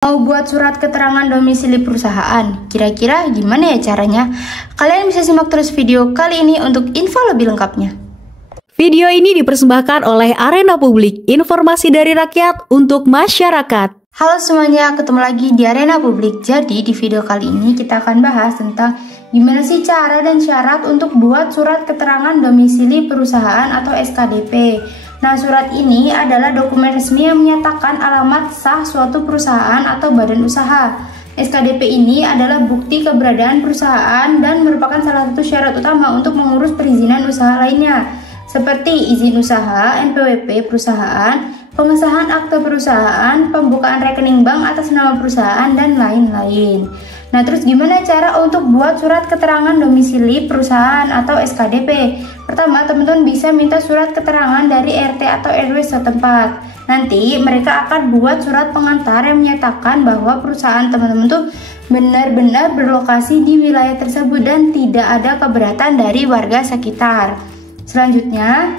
Mau buat surat keterangan domisili perusahaan, kira-kira gimana ya caranya? Kalian bisa simak terus video kali ini untuk info lebih lengkapnya. Video ini dipersembahkan oleh Arena Publik, informasi dari rakyat untuk masyarakat. Halo semuanya, ketemu lagi di Arena Publik. Jadi di video kali ini kita akan bahas tentang gimana sih cara dan syarat untuk buat surat keterangan domisili perusahaan atau SKDP. Nah, surat ini adalah dokumen resmi yang menyatakan alamat sah suatu perusahaan atau badan usaha. SKDP ini adalah bukti keberadaan perusahaan dan merupakan salah satu syarat utama untuk mengurus perizinan usaha lainnya, seperti izin usaha, NPWP perusahaan, pengesahan akte perusahaan, pembukaan rekening bank atas nama perusahaan, dan lain-lain. Nah, terus gimana cara untuk buat surat keterangan domisili perusahaan atau SKDP? Pertama, teman-teman bisa minta surat keterangan dari RT atau RW setempat. Nanti mereka akan buat surat pengantar yang menyatakan bahwa perusahaan teman-teman tuh benar-benar berlokasi di wilayah tersebut dan tidak ada keberatan dari warga sekitar. Selanjutnya,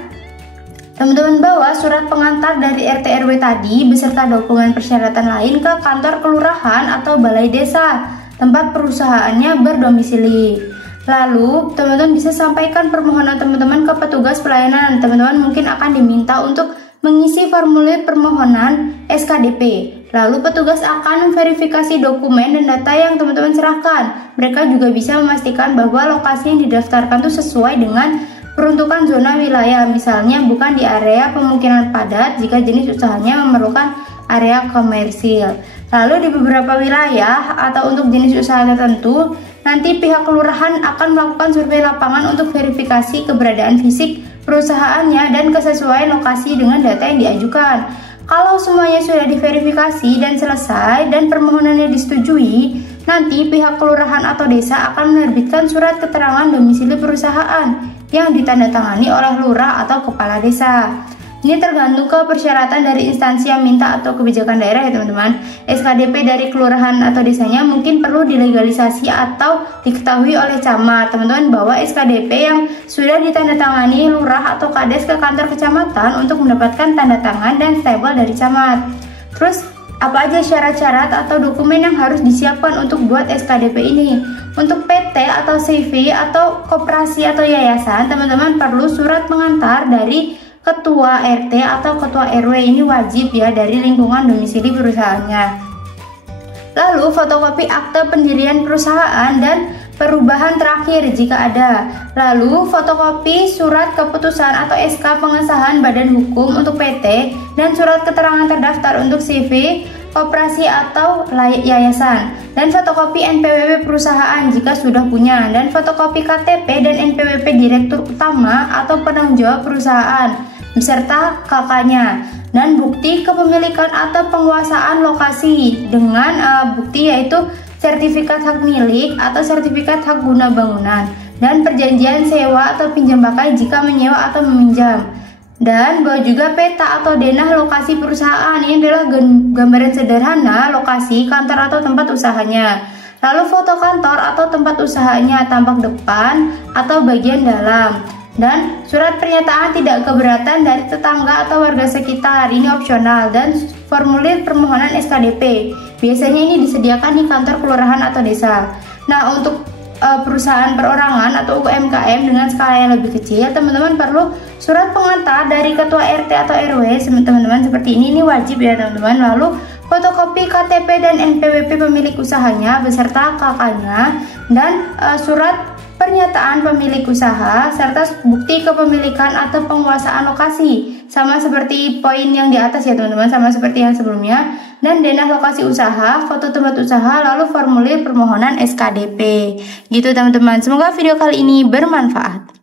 teman-teman bawa surat pengantar dari RT RW tadi beserta dokumen persyaratan lain ke kantor kelurahan atau balai desa tempat perusahaannya berdomisili. Lalu, teman-teman bisa sampaikan permohonan teman-teman ke petugas pelayanan. Teman-teman mungkin akan diminta untuk mengisi formulir permohonan SKDP. Lalu petugas akan memverifikasi dokumen dan data yang teman-teman serahkan. Mereka juga bisa memastikan bahwa lokasi yang didaftarkan itu sesuai dengan peruntukan zona wilayah, misalnya bukan di area pemukiman padat jika jenis usahanya memerlukan area komersil. Lalu di beberapa wilayah atau untuk jenis usaha tertentu, nanti pihak kelurahan akan melakukan survei lapangan untuk verifikasi keberadaan fisik perusahaannya dan kesesuaian lokasi dengan data yang diajukan. Kalau semuanya sudah diverifikasi dan selesai dan permohonannya disetujui, nanti pihak kelurahan atau desa akan menerbitkan surat keterangan domisili perusahaan yang ditandatangani oleh lurah atau kepala desa. Ini tergantung ke persyaratan dari instansi yang minta atau kebijakan daerah ya teman-teman. SKDP dari kelurahan atau desanya mungkin perlu dilegalisasi atau diketahui oleh camat. Teman-teman bawa SKDP yang sudah ditandatangani lurah atau kades ke kantor kecamatan untuk mendapatkan tanda tangan dan stempel dari camat. Terus apa aja syarat-syarat atau dokumen yang harus disiapkan untuk buat SKDP ini? Untuk PT atau CV atau koperasi atau yayasan, teman-teman perlu surat pengantar dari ketua RT atau ketua RW, ini wajib ya, dari lingkungan domisili perusahaannya. Lalu fotokopi akte pendirian perusahaan dan perubahan terakhir jika ada. Lalu fotokopi surat keputusan atau SK pengesahan badan hukum untuk PT dan surat keterangan terdaftar untuk CV, koperasi atau yayasan, dan fotokopi NPWP perusahaan jika sudah punya, dan fotokopi KTP dan NPWP direktur utama atau penanggung jawab perusahaan beserta KK-nya, dan bukti kepemilikan atau penguasaan lokasi dengan bukti yaitu sertifikat hak milik atau sertifikat hak guna bangunan, dan perjanjian sewa atau pinjam pakai jika menyewa atau meminjam. Dan bawa juga peta atau denah lokasi perusahaan. Ini adalah gambaran sederhana lokasi kantor atau tempat usahanya. Lalu foto kantor atau tempat usahanya, tampak depan atau bagian dalam. Dan surat pernyataan tidak keberatan dari tetangga atau warga sekitar, ini opsional. Dan formulir permohonan SKDP, biasanya ini disediakan di kantor kelurahan atau desa. Nah, untuk perusahaan perorangan atau UMKM dengan skala yang lebih kecil, teman-teman perlu surat pengantar dari ketua RT atau RW, teman-teman seperti ini wajib ya teman-teman. Lalu fotokopi KTP dan NPWP pemilik usahanya beserta KK-nya, dan surat pernyataan pemilik usaha serta bukti kepemilikan atau penguasaan lokasi, sama seperti poin yang di atas ya teman-teman, sama seperti yang sebelumnya. Dan denah lokasi usaha, foto tempat usaha, lalu formulir permohonan SKDP. Gitu teman-teman. Semoga video kali ini bermanfaat.